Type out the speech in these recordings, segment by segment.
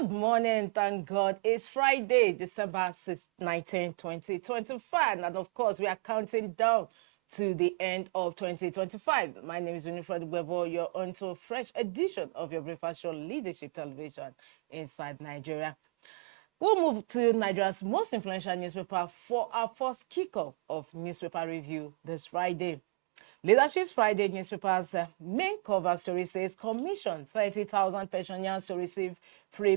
Good morning, thank God. It's Friday, December 6th, 19, 2025. And of course, we are counting down to the end of 2025. My name is Winifred Webo. You're on to a fresh edition of your Breakfast Show Leadership Television inside Nigeria. We'll move to Nigeria's most influential newspaper for our first kickoff of newspaper review this Friday. Leadership Friday newspaper's main cover story says commission 30,000 pensioners to receive free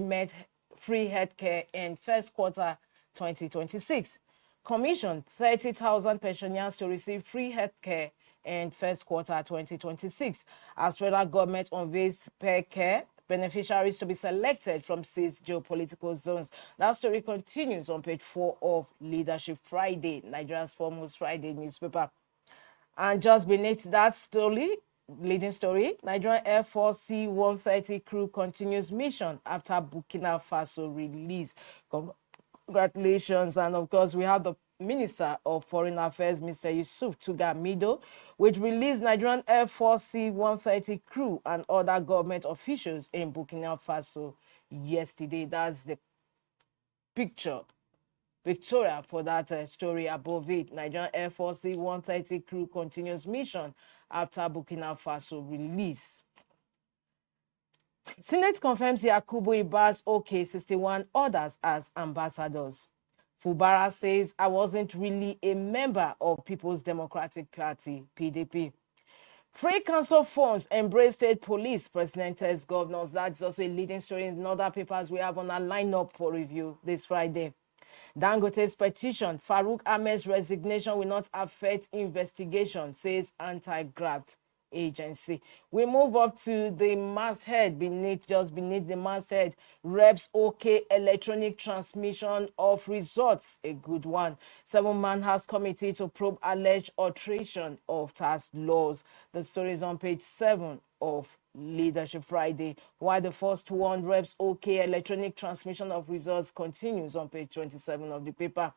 healthcare in first quarter 2026. Commission 30,000 pensioners to receive free healthcare in first quarter 2026 as federal government unveils pay care beneficiaries to be selected from 6 geopolitical zones. That story continues on page 4 of Leadership Friday, Nigeria's foremost Friday newspaper. And just beneath that story, leading story, Nigerian Air Force C-130 crew continues mission after Burkina Faso release. Congratulations. And of course, we have the Minister of Foreign Affairs, Mr. Yusuf Tugamido, which released Nigerian Air Force C-130 crew and other government officials in Burkina Faso yesterday. That's the picture. Victoria for that story above it. Nigerian Air Force C-130 crew continues mission after Burkina Faso release. Senate confirms Yakubu Ibas OK61 orders as ambassadors. Fubara says, I wasn't really a member of People's Democratic Party, PDP. Free council funds embrace state police, president tells governors. That's also a leading story in other papers we have on our lineup for review this Friday. Dangote's petition, Farouk Ahmed's resignation will not affect investigation, says anti-graft agency. We move up to the masthead just beneath the masthead. Reps OK electronic transmission of results, a good one. 7-man House committee to probe alleged alteration of tax laws. The story is on page 7 of Leadership Friday, while the first one, Reps OK electronic transmission of results, continues on page 27 of the paper.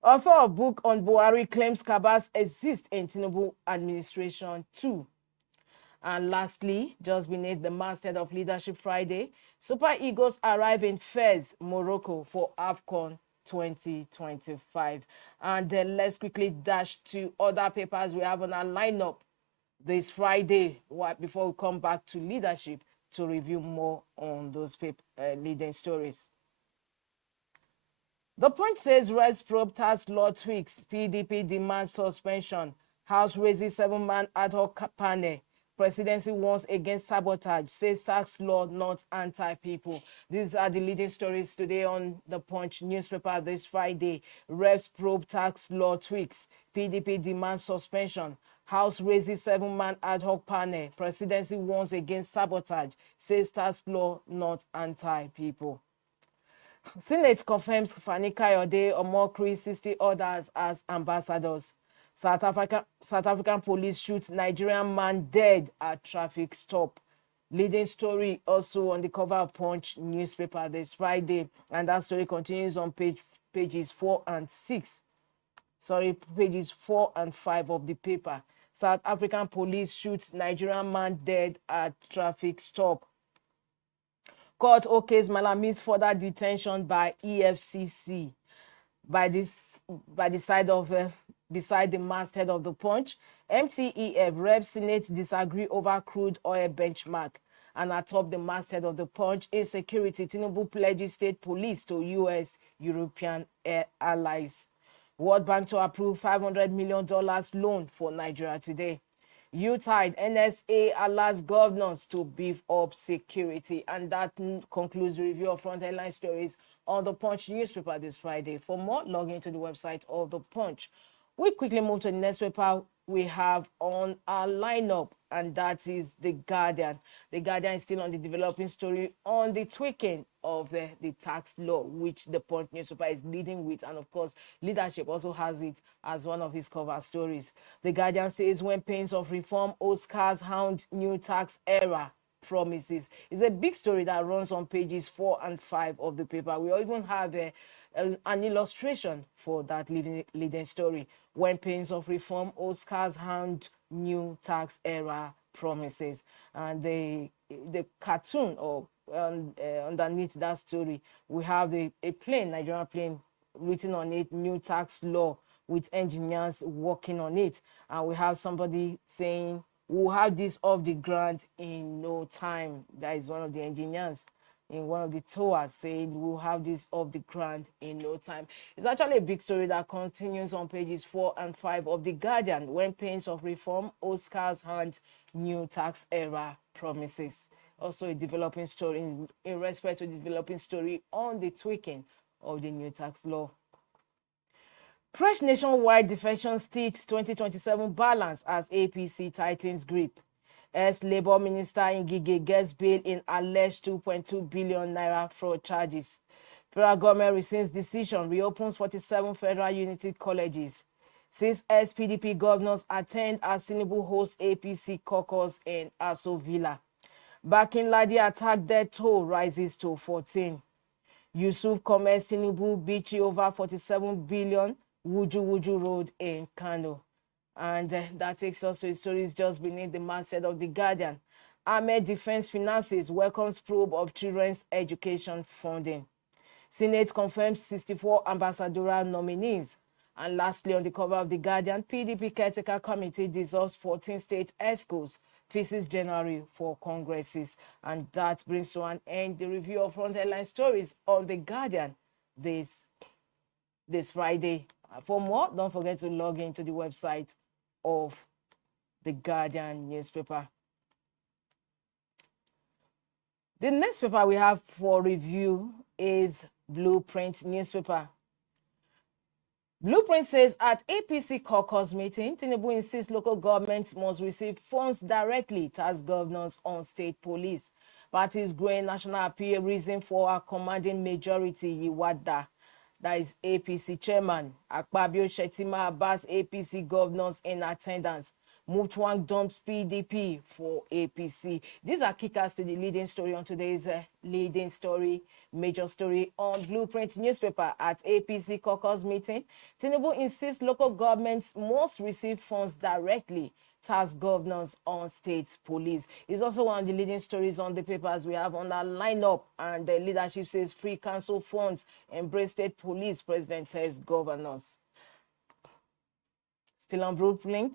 Author of book on Buhari claims cabals exist in Tinubu administration too. And lastly, just beneath the masthead of Leadership Friday, Super Eagles arrive in Fez, Morocco for AFCON 2025. And then let's quickly dash to other papers we have on our lineup this Friday before we come back to leadership to review more on those leading stories. The Punch says Reps probe tax law tweaks, PDP demands suspension, House raises 7-man ad hoc panel, presidency warns against sabotage, says tax law not anti-people. These are the leading stories today on the Punch newspaper this Friday. Reps probe tax law tweaks, PDP demands suspension, House raises 7-man ad hoc panel, presidency warns against sabotage, says tax law not anti-people. Senate confirms Fani Kayode Omokri 60 orders as ambassadors. South African police shoots Nigerian man dead at traffic stop. Leading story also on the cover of Punch newspaper this Friday, and that story continues on pages 4 and 6. Pages 4 and 5 of the paper. South African police shoots Nigerian man dead at traffic stop. Court okays Malami's further detention by EFCC beside the masthead of the Punch. MTEF Rep Senate disagree over crude oil benchmark. And atop the masthead of the Punch, insecurity, Tinubu pledges state police to U.S. European allies. World Bank to approve $500 million loan for Nigeria today. UTIDE, NSA allows governors to beef up security. And that concludes the review of front headline stories on the Punch newspaper this Friday. For more, log into the website of the Punch. We quickly move to the next paper we have on our lineup, and that is The Guardian. The Guardian is still on the developing story on the tweaking of the tax law, which the Punch newspaper is leading with. And of course, leadership also has it as one of his cover stories. The Guardian says when pains of reform, Oscars hound new tax era promises. It's a big story that runs on pages 4 and 5 of the paper. We even have an illustration for that leading story. When pains of reform, Oscars hound new tax era promises. And the cartoon or underneath that story, we have a plane, Nigerian plane, written on it, new tax law, with engineers working on it. And we have somebody saying, we'll have this off the ground in no time. That is one of the engineers in one of the tours saying we'll have this off the ground in no time. It's actually a big story that continues on pages 4 and 5 of The Guardian. When pains of reform, Oscar's hand, new tax era promises. Also a developing story in respect to the developing story on the tweaking of the new tax law. Fresh nationwide defection state 2027 balance as APC tightens grip. Ex-Labour Minister Ngige gets bail in alleged 2.2 billion naira fraud charges. Federal government rescinds decision, reopens 47 federal unity colleges. 6 PDP governors attend as Tinubu hosts APC caucus in Aso Villa. Backing Ladi attack death toll rises to 14. Yusuf comments Tinubu beachy over 47 billion Wuju Road in Kano. And that takes us to the stories just beneath the masthead of The Guardian. Ahmed Defense Finances welcomes probe of children's education funding. Senate confirms 64 ambassadorial nominees. And lastly, on the cover of The Guardian, PDP Caretaker Committee dissolves 14 state ESCOs, faces January for congresses. And that brings to an end the review of front headline stories on The Guardian this Friday. For more, don't forget to log into the website of The Guardian newspaper. The next paper we have for review is Blueprint newspaper. Blueprint says at APC caucus meeting, Tinubu insists local governments must receive funds directly as governors on state police. Party's growing national appeal reason for a commanding majority, Yiwada. That is APC chairman. Akpabio, Shettima, Abbas, APC governors in attendance. Mutwang dumps PDP for APC. These are kickers to the leading story on today's leading story, major story on Blueprint newspaper. At APC caucus meeting, Tinubu insists local governments must receive funds directly task governors on state police. It's also one of the leading stories on the papers we have on our lineup, and the leadership says free council funds embrace state police, president tells governors. Still on Blueprint,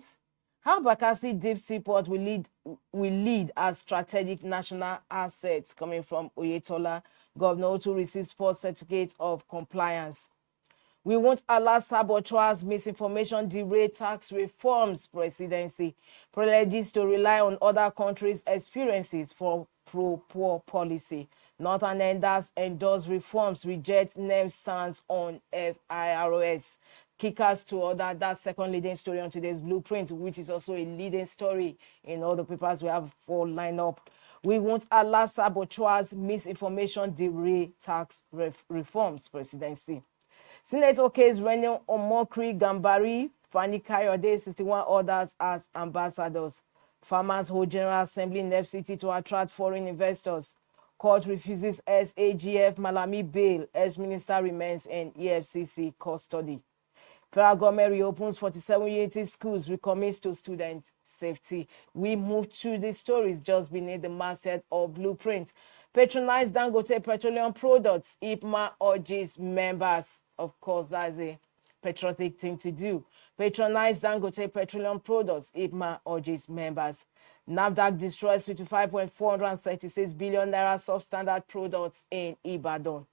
how Bakassi Deep Seaport will lead as strategic national assets, coming from Oyetola. Governor to receive sports certificate of compliance. We won't allow saboteurs, misinformation, derail tax reforms presidency. Pledges to rely on other countries' experiences for pro-poor policy. Northern Enders endorse reforms, reject NEM stance on FIROS. Kickers to other, that second leading story on today's Blueprint, which is also a leading story in all the papers we have for lineup. We won't allow saboteurs, misinformation, derail tax reforms presidency. Senate okays Renion Omokri Gambari, Fani Kayode, 61 others as ambassadors. Farmers hold General Assembly in FCT to attract foreign investors. Court refuses SAGF Malami bail. Ex-minister remains in EFCC custody. Federal government reopens 47 unity schools, recommits to student safety. We move to the stories just beneath the masthead of Blueprint. Patronize Dangote Petroleum Products. IPMA urges members. Of course, that's a patriotic thing to do. Patronize Dangote Petroleum Products. IPMA urges members. NAFDAC destroys 55.436 billion naira substandard products in Ibadan.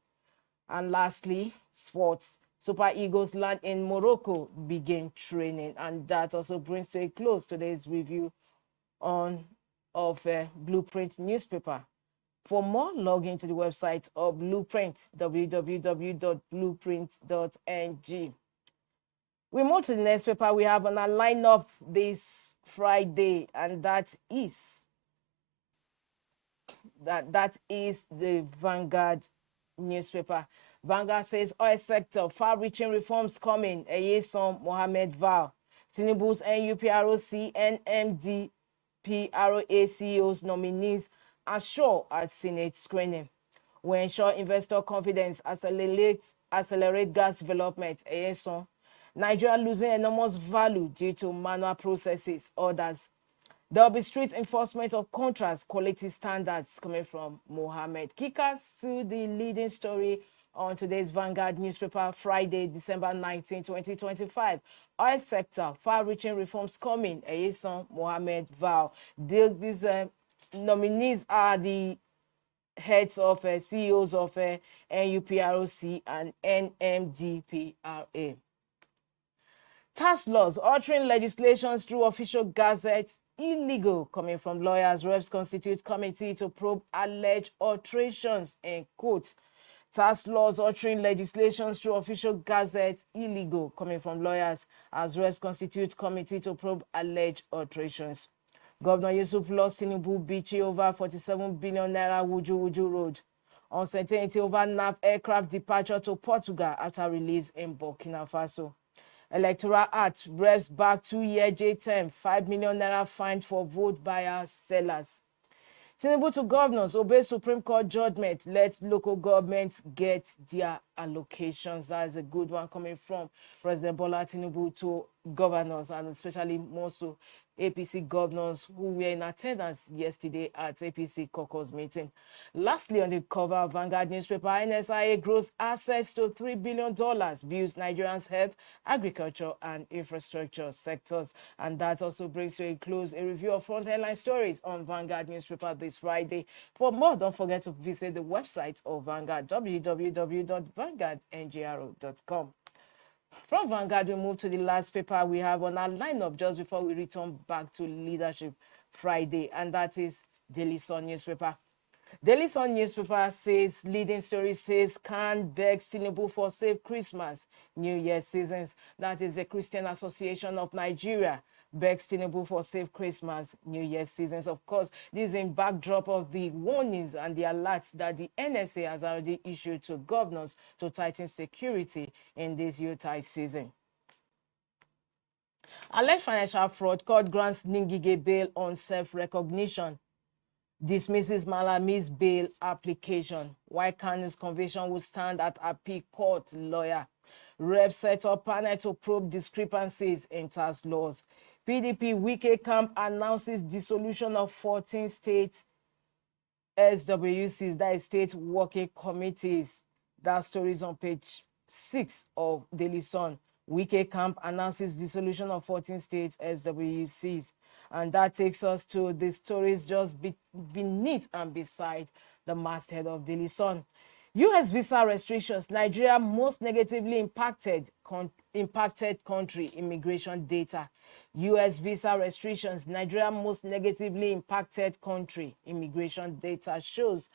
And lastly, sports. Super Eagles land in Morocco, begin training. And that also brings to a close today's review of Blueprint newspaper. For more, log into the website of Blueprint, www.blueprint.ng. We move to the next paper we have on our lineup this Friday, and that is the Vanguard newspaper. Vanguard says oil sector, far-reaching reforms coming. Eyeson Mohammed vow. Tinubu's NUPROC, NMDPROA CEOs nominees assure at Senate screening. We ensure investor confidence, accelerate gas development. Eyeson. Nigeria losing enormous value due to manual processes. Others. There will be strict enforcement of contracts quality standards coming from Mohammed. Kick us to the leading story on today's Vanguard newspaper, Friday, December 19, 2025. Oil sector, far-reaching reforms coming. Eyesan Mohammed vow. These nominees are the heads of CEOs of NUPROC and NMDPRA. Tax laws altering legislations through official gazettes illegal, coming from lawyers. Reps constitute committee to probe alleged alterations in quotes. Tax laws altering legislations through official gazettes illegal, coming from lawyers, as reps constitute committee to probe alleged alterations. Governor Yusuf lost Tinubu Bichi over 47 billion naira Wuju Road. Uncertainty over NAP aircraft departure to Portugal after release in Burkina Faso. Electoral Act reps back 2-year J10, 5 million naira fined for vote buyers, sellers. Tinubu to governors, obey Supreme Court judgment, let local governments get their allocations. That is a good one coming from President Bola Tinubu to governors, and especially more so APC governors who were in attendance yesterday at APC caucus meeting. Lastly, on the cover of Vanguard newspaper, NSIA grows assets to $3 billion, builds Nigerians' health, agriculture, and infrastructure sectors. And that also brings to a close a review of front headline stories on Vanguard newspaper this Friday. For more, don't forget to visit the website of Vanguard, www.vanguardngro.com. From Vanguard, we move to the last paper we have on our lineup just before we return back to Leadership Friday, and that is Daily Sun newspaper. Daily Sun newspaper says, leading story says, CAN begs Tinubu for safe Christmas, New Year seasons. That is the Christian Association of Nigeria begs Tinubu for safe Christmas, New Year seasons. Of course, this is in backdrop of the warnings and the alerts that the NSA has already issued to governors to tighten security in this Yuletide season. Alleged financial fraud, court grants Ngige bail on self-recognition. Dismisses Malami's bail application. Why Kanu's conviction will stand at appeal court, lawyer. Rep set up panel to probe discrepancies in tax laws. PDP Wike camp announces dissolution of 14 state SWCs, that is state working committees. That story is on page 6 of Daily Sun. Wike camp announces dissolution of 14 state SWCs. And that takes us to the stories just beneath and beside the masthead of Daily Sun. U.S. visa restrictions, Nigeria most negatively impacted country, immigration data. U.S. visa restrictions, Nigeria most negatively impacted country, immigration data shows.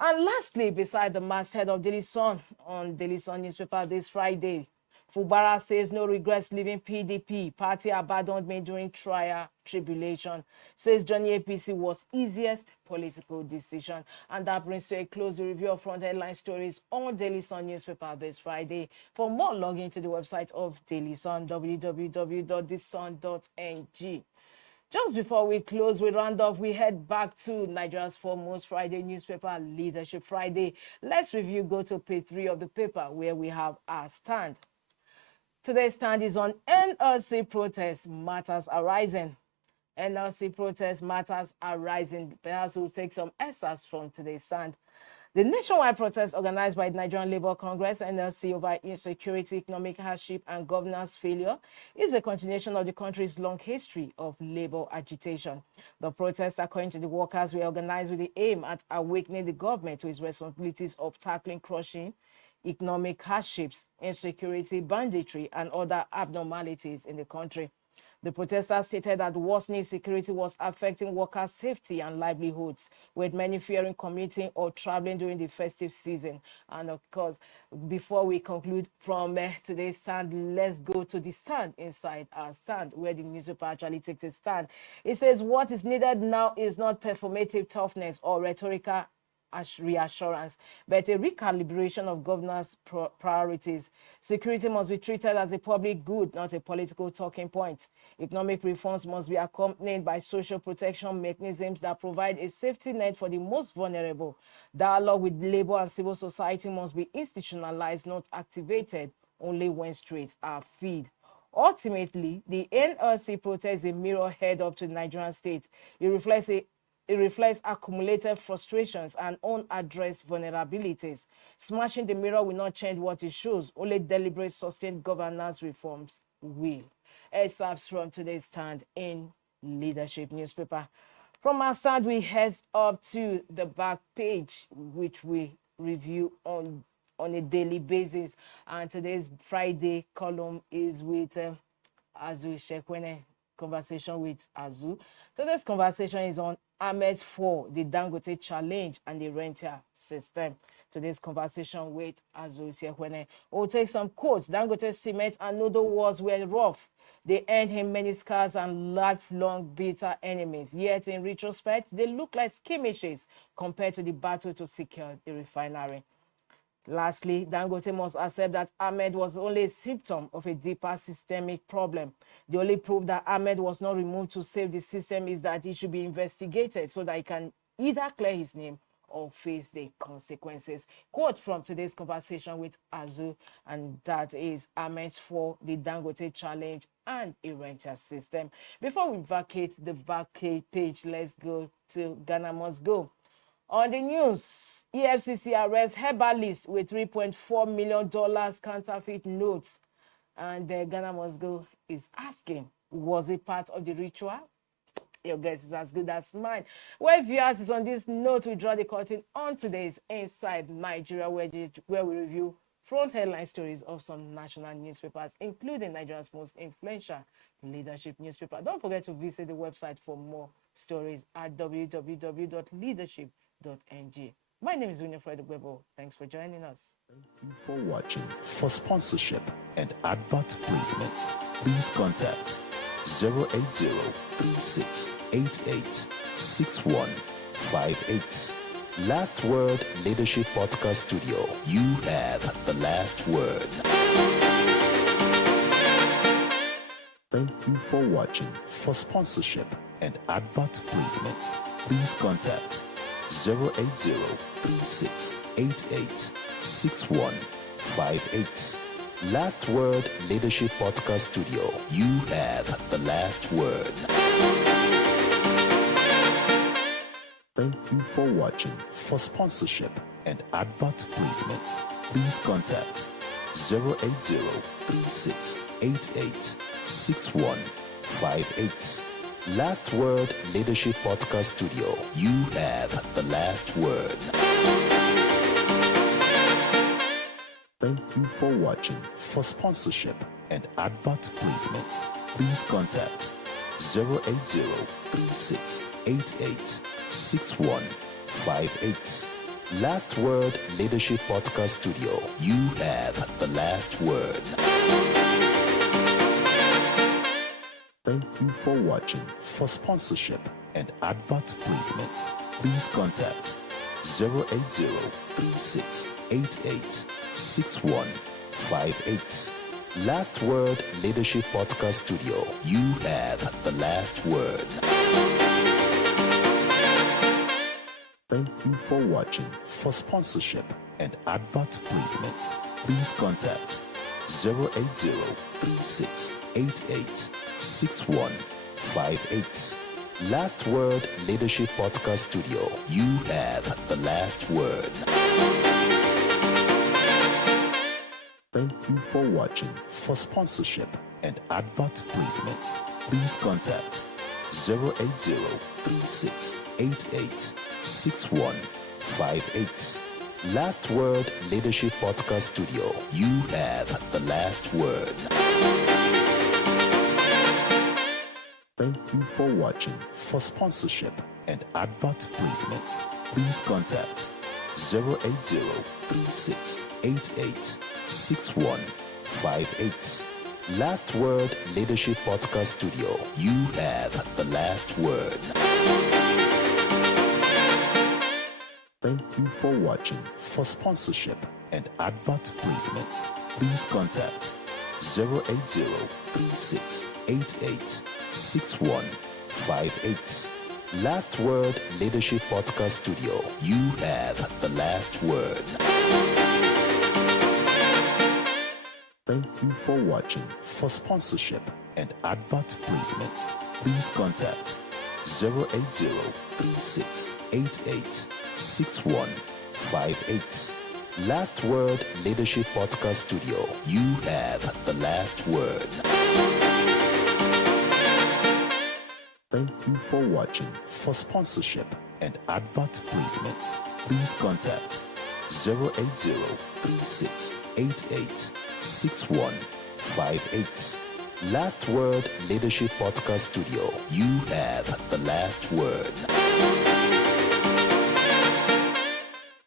And lastly, beside the masthead of Daily Sun, on Daily Sun newspaper this Friday, Fubara says no regrets leaving PDP. Party abandoned me during trial tribulation. Says Johnny APC was easiest political decision. And that brings to a close the review of front headline stories on Daily Sun newspaper this Friday. For more, log into the website of Daily Sun, www.thesun.ng. Just before we close, we round off, we head back to Nigeria's foremost Friday newspaper, Leadership Friday. Let's review, go to page 3 of the paper where we have our stand. Today's stand is on NLC protest matters arising. NLC protest matters arising. Perhaps we'll take some excerpts from today's stand. The nationwide protest organized by the Nigerian Labour Congress, NLC, over insecurity, economic hardship, and governance failure is a continuation of the country's long history of labor agitation. The protests, according to the workers, were organized with the aim at awakening the government to its responsibilities of tackling crushing economic hardships, insecurity, banditry, and other abnormalities in the country. The protesters stated that worsening security was affecting workers' safety and livelihoods, with many fearing commuting or traveling during the festive season. And of course, before we conclude from today's stand, let's go to the stand inside our stand, where the newspaper actually takes a stand. It says, what is needed now is not performative toughness or rhetorical reassurance, but a recalibration of governance priorities. Security must be treated as a public good, not a political talking point. Economic reforms must be accompanied by social protection mechanisms that provide a safety net for the most vulnerable. Dialogue with labor and civil society must be institutionalized, not activated only when streets are fed. Ultimately, the NLC protest a mirror head up to the Nigerian state. It reflects accumulated frustrations and unaddressed vulnerabilities. Smashing the mirror will not change what it shows. Only deliberate, sustained governance reforms will. Excerpts from today's Stand in Leadership newspaper. From our stand, we head up to the back page, which we review on a daily basis. And today's Friday column is with Azu Shekwene, conversation with Azu. Today's conversation is on Ahmed 4, the Dangote challenge and the rental system. Today's conversation with Azu Shekwene. We'll take some quotes. Dangote cement and noodle wars were rough. They earned him many scars and lifelong bitter enemies. Yet, in retrospect, they look like skirmishes compared to the battle to secure the refinery. Lastly, Dangote must accept that Ahmed was only a symptom of a deeper systemic problem. The only proof that Ahmed was not removed to save the system is that he should be investigated so that he can either clear his name or face the consequences. Quote from today's conversation with Azu, and that is Ahmed for the Dangote challenge and a rental system. Before we vacate the vacate page, let's go to Ghana Must Go. On the news, EFCC arrests herbalist with $3.4 million counterfeit notes. And Ghana Must Go is asking, was it part of the ritual? Your guess is as good as mine. Well, viewers, is on this note, we draw the curtain on today's Inside Nigeria, where we review front headline stories of some national newspapers, including Nigeria's most influential leadership newspaper. Don't forget to visit the website for more stories at www.leadership.ng. My name is Winifred Webo. Thanks for joining us. Thank you for watching. For sponsorship and advert placements, please contact 080-3688-6158. Last Word Leadership Podcast Studio. You have the last word. Thank you for watching. For sponsorship and advert placements, please contact 080-3688-6158. Last Word Leadership Podcast Studio. You have the last word. Thank you for watching. For sponsorship and advert placements, please contact 080-3688-6158. Last Word Leadership Podcast Studio. You have the last word. Thank you for watching. For sponsorship and advert placements, please contact 080-3688-6158. Last Word Leadership Podcast Studio. You have the last word. Thank you for watching. For sponsorship and advert placements, please contact 080-3688-6158. Last Word Leadership Podcast Studio. You have the last word. Thank you for watching. For sponsorship and advert placements, please contact 080-3688-6158. Last Word Leadership Podcast Studio. You have the last word. Thank you for watching. For sponsorship and advert placements, please contact 080-3688-6158. Last Word Leadership Podcast Studio. You have the last word. Thank you for watching. For sponsorship and advert placements, please contact 080-3688-6158. Last Word Leadership Podcast Studio. You have the last word. Thank you for watching. For sponsorship and advert placements, please contact 080-3688-6158. Last Word Leadership Podcast Studio. You have the last word. Thank you for watching. For sponsorship and advert placements, please contact 080-3688-6158. Last Word Leadership Podcast Studio. You have the last word. Thank you for watching. For sponsorship and advert placements, please contact 080-3688-6158. Last Word Leadership Podcast Studio. You have the last word.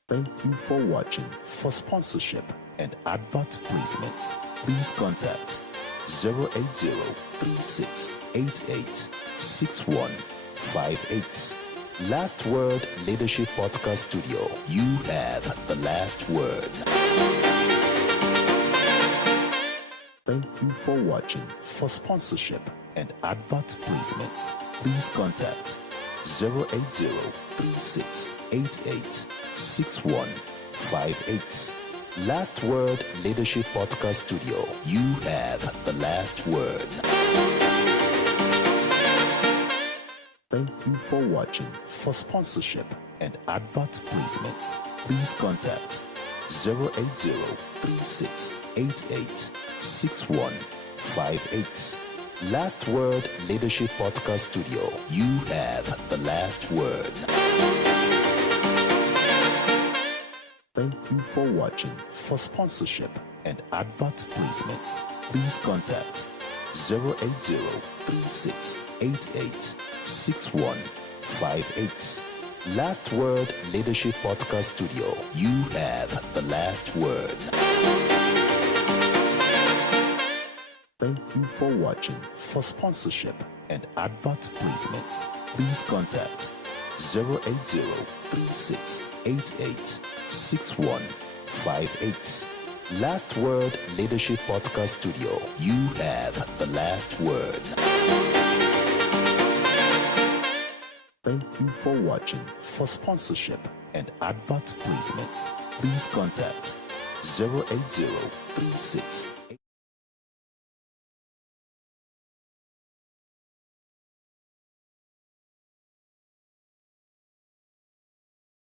Thank you for watching. For sponsorship and advert placements, please contact 080-3688-6158. Last Word Leadership Podcast Studio. You have the last word. Thank you for watching. For sponsorship and advert placements, please contact 080-3688-6158. Last Word Leadership Podcast Studio. You have the last word. Thank you for watching. For sponsorship and advert placements, please contact 080-3688-6158. Last Word Leadership Podcast Studio. You have the last word. Thank you for watching. For sponsorship and advert placements, please contact 080-3688-6158. Last Word Leadership Podcast Studio. You have the last word. Thank you for watching. For sponsorship and advert placements, please contact 080-3688-6158. Last Word Leadership Podcast Studio. You have the last word. Thank you for watching. For sponsorship and advert placements, please contact 080-3688.